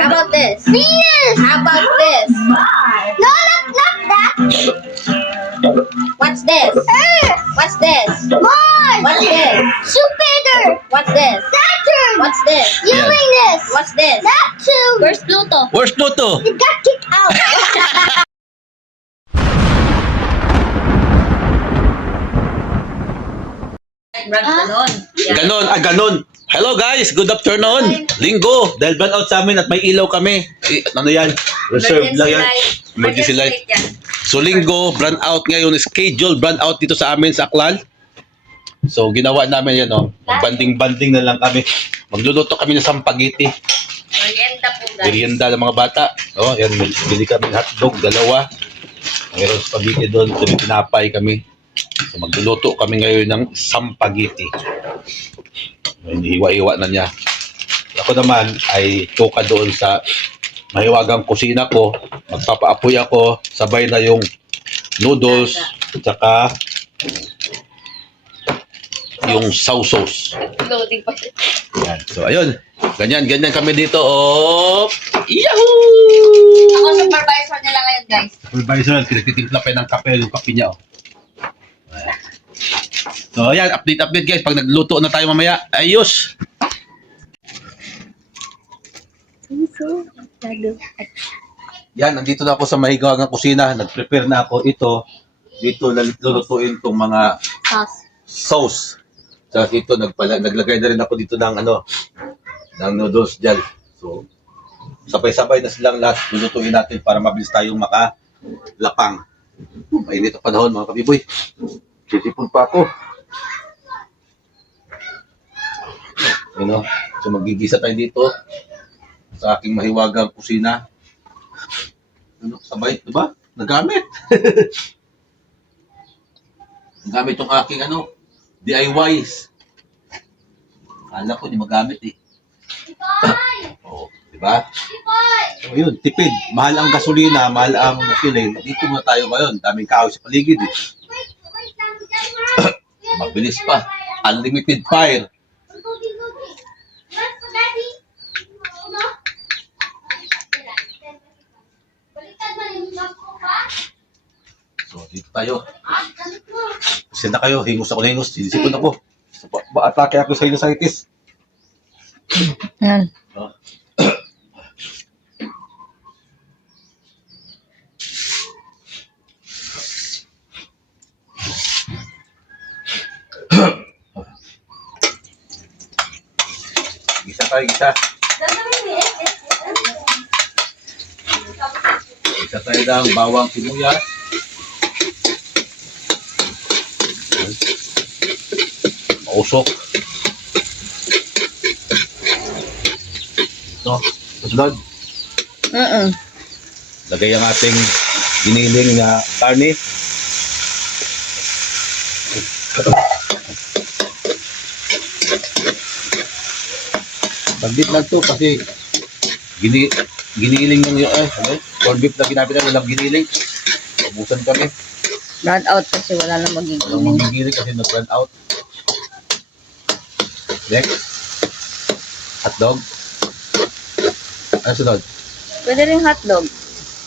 How about this? Venus! How about this? No, not that. What's this? Earth! What's this? Mars! What's this? Jupiter! What's this? Saturn! What's this? Uranus! What's this? Neptune! Where's Pluto? Where's Pluto? It got kicked out. Ganon. Ganon. Hello guys, good afternoon. Linggo, dahil burn out sa amin at may ilaw kami. Ano yan? Reserve lang yan. Emergency light. So linggo, burn out ngayon. Schedule burn out dito sa amin sa Aklan. So ginawa namin yan, oh. Banding-banding na lang kami. Magluluto kami ng sampagiti. Merienda po guys. Merienda ng mga bata. Oh, yan, bili kami ng hotdog, dalawa. Mayroon spaghetti doon, so may tinapay kami. So magluluto kami ngayon ng sampagiti. Hiwa-hiwa na niya. Ako naman ay tuka doon sa mahiwagang kusina ko. Magpapaapoy ako. Sabay na yung noodles. Tsaka yung sauce. Loading pa siya. Yan. So ayun. Ganyan kami dito. Oh! Yahoo! Ako supervisor nila ngayon guys. Supervisor, pinagtitimpla pa ng kape yung kape niya. Oh. So ayan, update guys. Pag nagluto na tayo mamaya, ayos! Yan, nandito na ako sa mahigagang kusina. Nag-prepare na ako ito. Dito lulutuin itong mga sauce. So ito, naglagay na rin ako dito ng ng noodles dyan. So, sabay-sabay na silang lahat. Lulutuin natin para mabilis tayong makalapang. Mainit ang panahon mga kabiboy. Sisipon pa ako. So magigisa tayo dito sa aking mahiwagang kusina. Sabay, diba? Nagamit. Nagamit yung aking DIYs. Kala ko di magamit eh. Oo, diba? So yun, tipid. Mahal ang gasolina, mahal ang fuel. Dito muna tayo ngayon. Daming kahoy sa paligid eh. Mabilis pa. Unlimited fire. So, dito tayo. Kasi na kayo, hingos ako. Sinisipon ako. Ba-atake ako sa sinusitis. Yan. Gisa. Isa tayo ng bawang sibuyas. Mausok. Ito, susunod. Lagay ang ating giniling na karne. Bandit lang to kasi giniling ng corned beef na ginamit na walang giniling. Ubusan kami. Run out kasi wala na magiging. Walang magigiling kasi nag-run out. Next. Hotdog. Ano sunod? Pwede rin hotdog.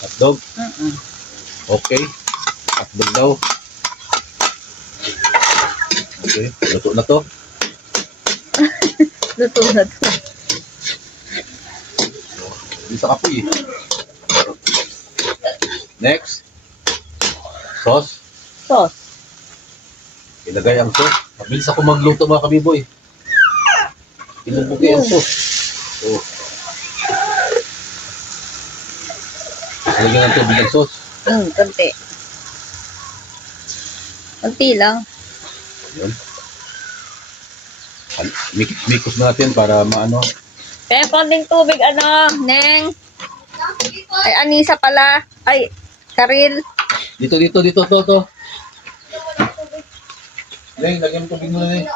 Hotdog? Okay. Hotdog daw. Okay. Luto na to. Luto na to. Yung sa kapoy eh. Next. Sauce. Sauce. Ilagay ang sauce. Mabilis ako magluto mga kabiboy. Inubugi ang sauce. So, lagyan ng tubig ang sauce. Konti. Konti lang. Yun. Mikos natin para maano. Kaya konting tubig, Neng. Ay, Anisa pala. Ay, Karil. Dito, to. Neng, lagyan mo tubig muna, Neng.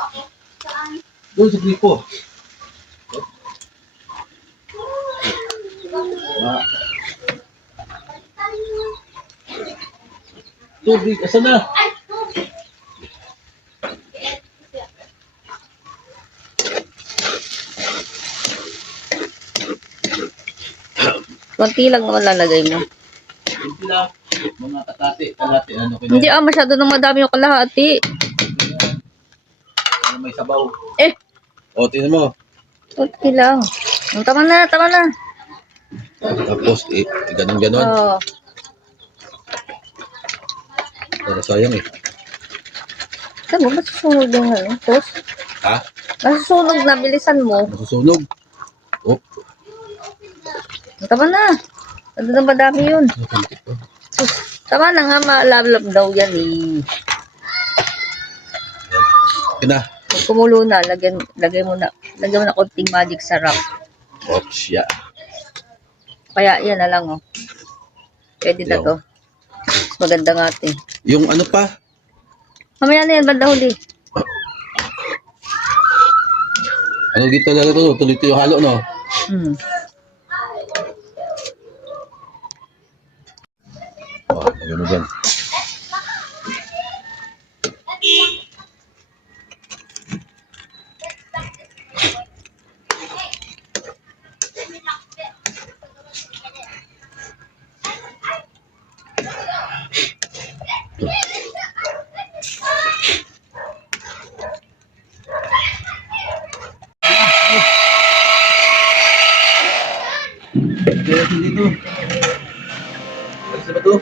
Doon sa gripo. Tubig, asan na? Konti lang naman lalagay mo. Hindi lang. Mga kalate, ano Hindi masyado nang madami yung kalahati. Ano may sabaw. Eh, O, tingnan mo. konti lang. Tama na, tama na. Tapos, ganun-ganon. Oo. Para sayang eh. Saan mo, masusunog yung ano? Tos? Ha? Masusunog na, bilisan mo. Masusunog. Oh, Tama na. Ano na madami yun? Tama na nga, malablab daw yan eh. Kina. Pag kumulo na, lagay mo na konting magic sarap. Oops, yeah. Kaya yan na lang oh. Pwede na to. Mas maganda nga ito eh. Yung ano pa? Mamaya na yan, banda huli. Ano dito na ito? Tuloy yung halo, no? Hmm. Oh, lagyan mo dyan. Kaya dito. Alis na ba ito?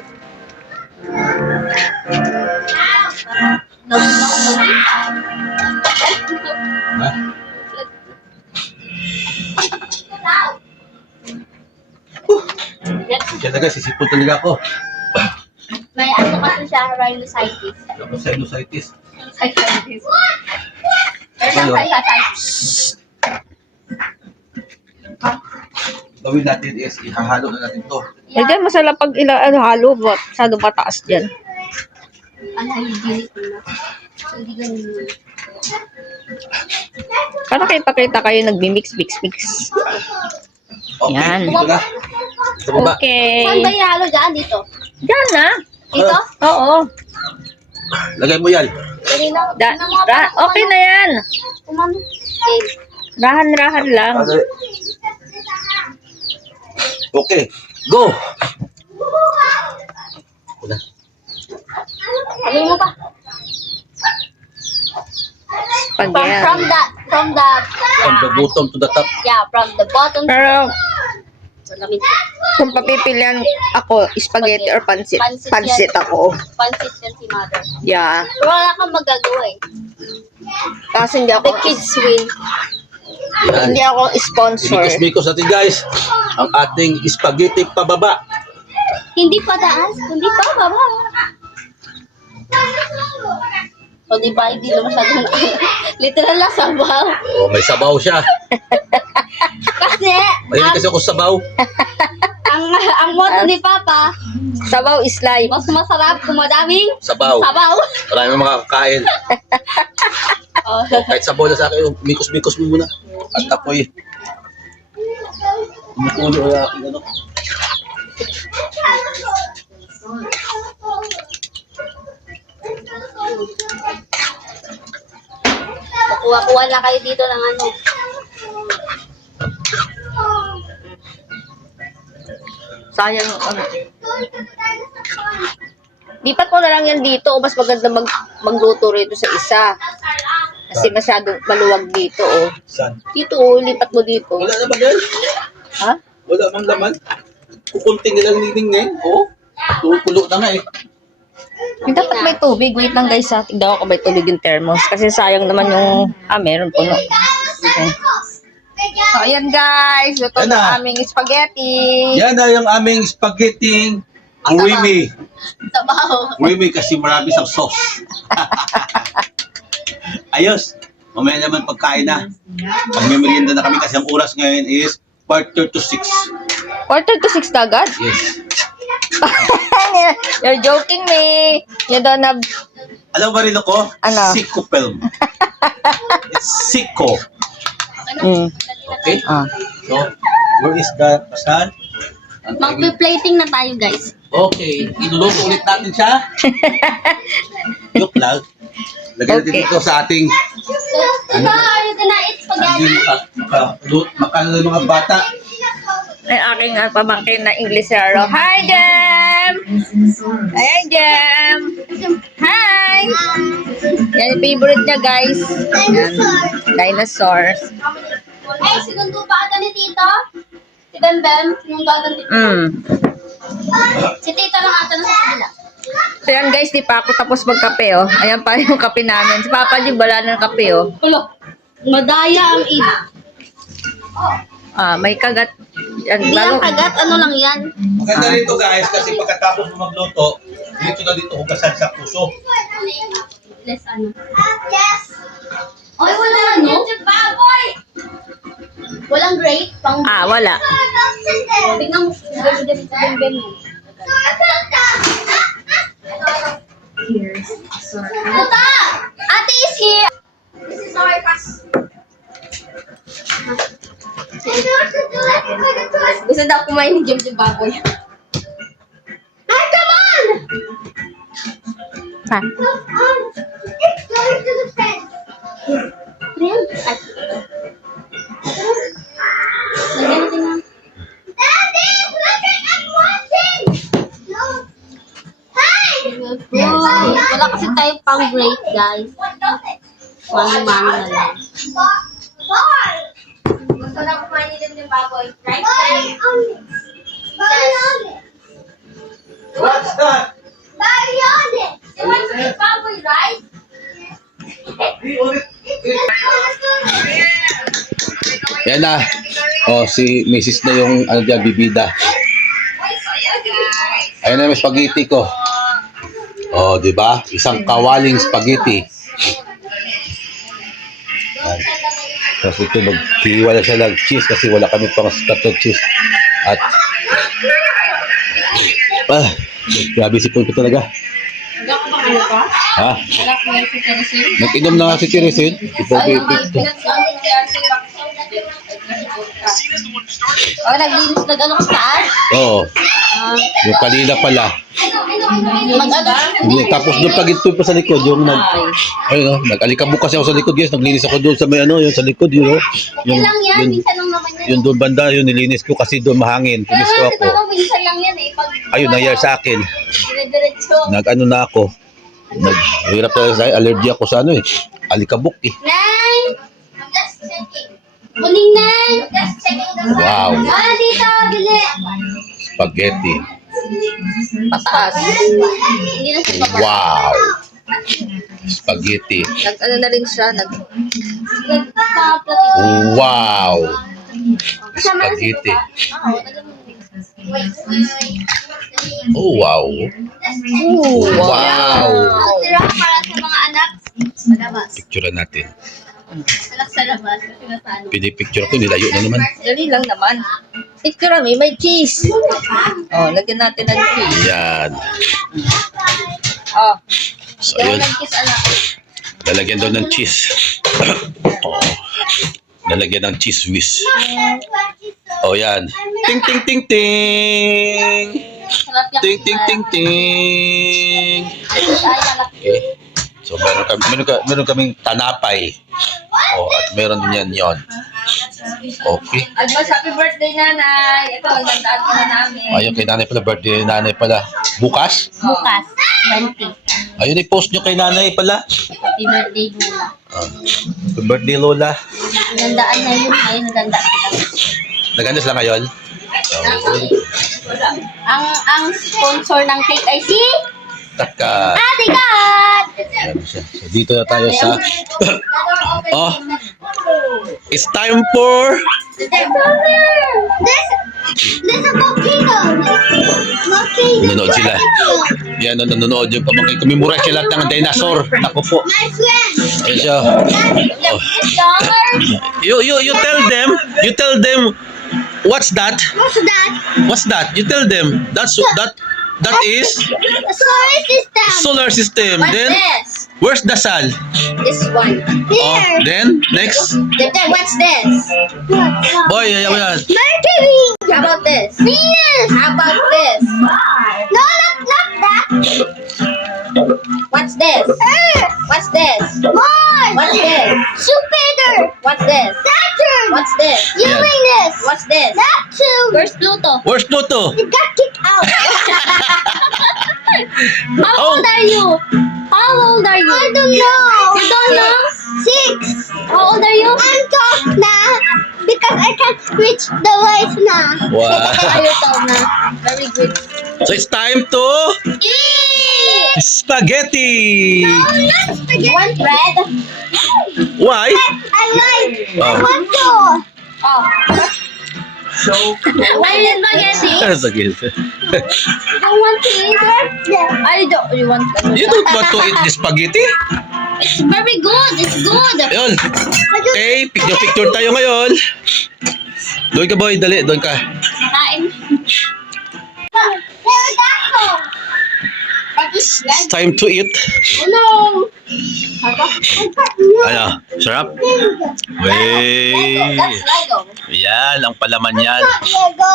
Ha? Diyan talaga, sisipon talaga ako. May ano kasi siya, rhinosinusitis. Ako sinusitis. Sinusitis. Ano? Gawin natin is ihahalo na natin to. Eh, dyan, masarap pag halo, masyado mataas dyan. Ano, hindi ko na. Hindi ganun. Para kita kayo nagmi-mix. Okay, Yan. dito na. Sa baba. Saan ba Okay. ihalo dyan? Dito? Dyan na. Dito? Oo. Lagay mo yan. Kanina. Okay na yan. Umano. Rahan-rahan lang. Okay, go! Wala. Sabi mo pa. From Spaghetti. from From the bottom to the top. yeah, from the bottom. Pero, So, lamig. kung papipilian ako, spaghetti or pansit. Pansit Pansit yan. ako. Pansit yan si mother. Yeah. Pero wala kang magagawa eh. Kasi hindi The ako, kids win. Yan. hindi ako sponsor. Imikos natin guys. Ang ating spaghetti pababa. Hindi pa taas, kundi pa baba. O di ba, hindi na masyado literal na sabaw. Oh, may sabaw siya. Kasi, Mahilig kasi ako sa sabaw. ang motto ni Papa, Sabaw is life. mas masarap kung madaming Sabaw. sabaw. Maraming makakain. Oh. Kahit sabaw na sa akin, mikos-mikos mo muna. At apoy. Umukulo ang aking ano. Kuha-kuha na kayo dito ng ano. Sayang ano. Lipat mo na lang yan dito. Mas maganda magluto rito sa isa. Kasi masyadong maluwag dito, oh. Saan? Dito, oh. Lipat mo dito. Wala na ba yan? Ha? Wala mang laman. Kukunting nilang nining ngayon. Oo. Kukulo na nga eh. Dapat may tubig. Wait lang guys, ha. Tignan ko kung may tubig yung thermos. Kasi sayang naman yung... meron puno. Okay. So, ayan guys. Luto Yan na na. aming spaghetti. Yan na yung aming spaghetti creamy. Sabaw. Creamy kasi marami sa sauce. Ayos. Mamaya naman pagkain na. Pag-merienda na kami kasi ang oras ngayon is 5:30 to 6. 4:36 na agad? Yes. You're joking me. You don't have... Alam mo ba rin ako? Ano? Sicko film. It's sicko. Mm. Okay? Ah. So, where is the pasan? Magpe-plating na tayo, guys. Okay. Inuluto ulit natin siya. Joke lang. Lagyan natin Okay. dito sa ating Diba, are you gonna eat spaghetti? makalala mga bata. Ay, aking pamangkin na Inglesero. Hi, Jem! Hi, Jem! Hi! Yan yung favorite niya, guys. Yan. Dinosaurs. Ay, sinundo pa ata ni Tito? Si Bembem? Sinundo ata ni Tito? Si Tito lang ata na sa kanila. So yan, guys, di pa ako tapos magkape, oh. Ayan pa yung kape namin. Si Papa G, wala ng kape, oh. Ulo, madaya ang iba. May kagat. Yan, Hindi lang kagat, ano lang yan. Maganda rito guys kasi pagkatapos mo magluto, dito hugasan sa puso. Less ano. Yes! Oy, walang ano? Walang grape? Wala. Tingnan mo. Bembem. Tata! Ate is here! This is our pass. Gusto daw kumain ni Jem Baboy. Ay, come on! Ha? It's going to the fence. Ay. Lagyan natin na. Daddy, looking at watching! No. Hi! Wala kasi tayo pang break, guys. Mami-mami na lang. Gusto na kumain din yung baboy. Right? What's that? You want to eat baboy, right? Yan na. Oh, si Mrs. na yung bibida. Ayan na yung spaghetti ko. Oh, di ba? Isang kawaling spaghetti. Yan. Tapos ito, maghiwala siya ng cheese kasi wala kami pang scattered cheese. At, grabe sipon ko talaga. Ha? Nag-inom na nga si Teresin. Naglinis na gano'n sa taas? Oo. Yung kanina pala. Tapos doon pag-ito pa sa likod, yung nag-alikabok kasi ako sa likod, guys. Naglinis ako doon sa may yung sa likod, yun. Yan lang yan, minsan lang naman yan. Yung doon banda, yun, nilinis ko kasi doon mahangin. Kinis ko ako. Minsan lang yan eh. Ayun, nangyari sa akin. Dire-diretso. Nag-ano na ako. Hirap talaga sa allergy ako sa alikabok eh. Nang! I'm just checking. Muling Nang! I'm just checking the sign. Wow. Dito, bili! Spaghetti. Pataas. Hindi na siya papasok. Wow. Spaghetti. Nag-ano na rin siya. Wow. Spaghetti. Wait. Oh, wow. Wow. Tira para sa mga anak. Sa labas. Picture natin. Anak sa labas. Kasi nasa ano. Pinipicture ko, nilayo na naman. Dali lang naman. Picture kami, may cheese. Oh, lagyan natin ng cheese. Yan. Oh, So, yun. Kiss anak. Lalagyan daw ng cheese. Oh. Lalagyan ng cheese whiz. Oh, yan. Ting, ting, ting, ting. Sarap yan. Ting, ting, ting, ting. Okay. So, meron kaming tanapay. Oh, at meron din yan yon. Okay. Advance happy birthday, nanay. Ito, nandaan ko na namin. Ayun, kay nanay pala. Birthday ni nanay pala. Bukas? Bukas. 20. Ayun, i-post nyo kay nanay pala. Happy birthday, Lola. Happy birthday, Lola. Nagandaan na yun. Ayun, naganda sila. Naganda sila ngayon? Ang sponsor ng cake ay si Taka. Ate Kat! Ayan siya. So, dito na tayo sa... Oh, it's time for... There's a volcano. Nanonood sila. Yan, nanonood yung pamangkin. Kumimura sila lahat ng dinosaur. Ako po. My friend. Ayan siya. Oh. It's longer. You tell them, what's that? What's that? What's that? You tell them, that is Solar system. solar system. What's Then, this? where's the sun? This one. Oh, then, next. Then what's this? Boy, yan. Mercury. How about this? Venus. How about this? No, not that. What's this? Earth. What's this? Mars. What's this? Jupiter. What's this? Saturn. What's this? Yeah. Uranus. What's this? Neptune. Where's Pluto? Where's Pluto? It got kicked out. How Oh. old are you? How old are you? I don't know. You don't know? 6. How old are you? I'm 12 now because I can't reach the waist now. Wow. You're 12 now. Very good. So it's time to Eat! spaghetti. Not spaghetti. Want bread? Why? I like. I Oh. want to. Oh. Why is spaghetti? Spaghetti. I want to eat it. I don't. You want? You don't want to eat the spaghetti? It's very good. It's good. Ayun. Okay, picture tayo ngayon. Doon ka boy, dali, doon ka. Kain. It's time to eat. Oh no. Ano, sarap? Wey. That's Lego. Yan, ang palaman yan. Lego.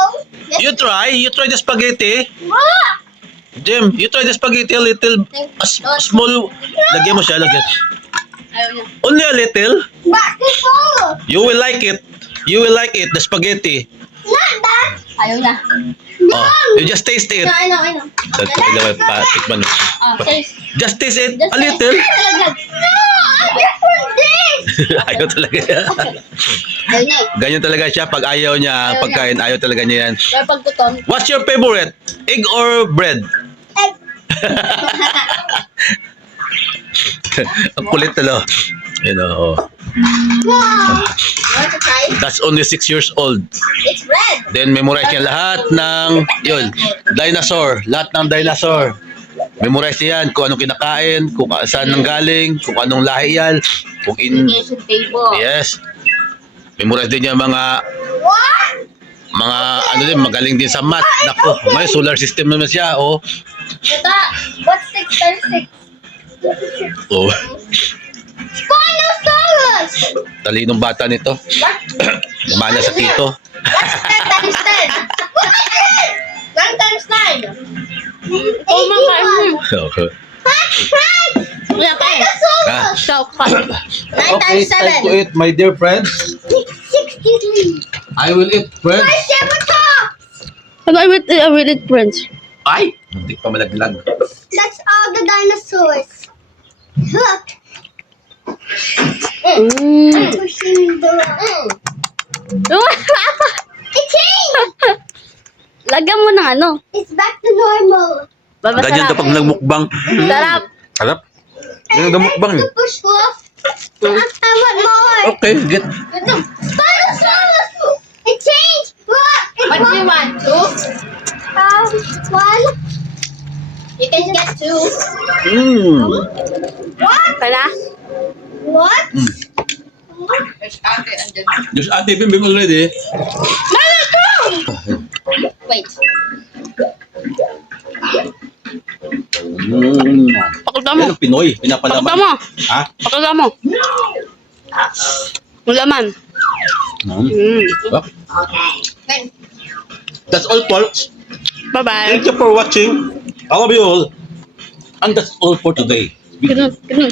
You try the spaghetti. What? Jim, you try the spaghetti a little, small. Lagyan mo siya, lagyan. Ayaw niya. Only a little. Back to school. You will like it. You will like it, the spaghetti. Not that. Ayaw niya. Oh, you just taste it. I know. Tikman mo. Oh, taste. Just taste it, Just a little. No, I'm here for this. Ayaw talaga. Ayaw niya. Ganyan talaga siya. Pag ayaw niya, pagkain, ayaw talaga niya yan. Pero pag tuton. What's your favorite? Egg or bread? Egg. Ang kulit talo. You know, Wow. You want to try? that's only 6 years old. It's red. Then memorize niya lahat ng, yun, dinosaur. Lahat ng dinosaur. Memorize niya yan kung anong kinakain, kung saan nang galing, kung anong lahi yan. Kung Vacation table. yes. Memorize din niya mga What? ano din, magaling din sa math. Nako, may solar system naman siya, oh. Ito. What's 6 times 6? Oh, Spinosaurus. talinong bata nito. What? Lumana sa tito. What's 10 times 10? What is it? 9 times 9. Oh my God. Okay. Wala pa eh. Ah. So, 9 times 7. eat, my dear friends. 63. I will eat, friends. My Triceratops. I will eat friends. Ay! Hindi pa malaglag. That's all the dinosaurs. Look. Pushing the It changed. Lagyan mo ng ano. It's back to normal. Ganyan Babasarap. kapag nagmukbang. Sarap. Harap. Ganyan nagmukbang eh. To push off. I want more. Okay, get. Spinosaurus. It changed. What? What do you want? 2? 1. You can get 2. What? Pala? What? Just ate, bim already. Wait. Pakita mo. Yan ang Pinoy, Pakita pinapalaman. mo. Ha? Pakita mo. Yung laman. Well, Okay. that's all, folks. Bye-bye. Thank you for watching. I love you all. And that's all for today. Ganun, ganun.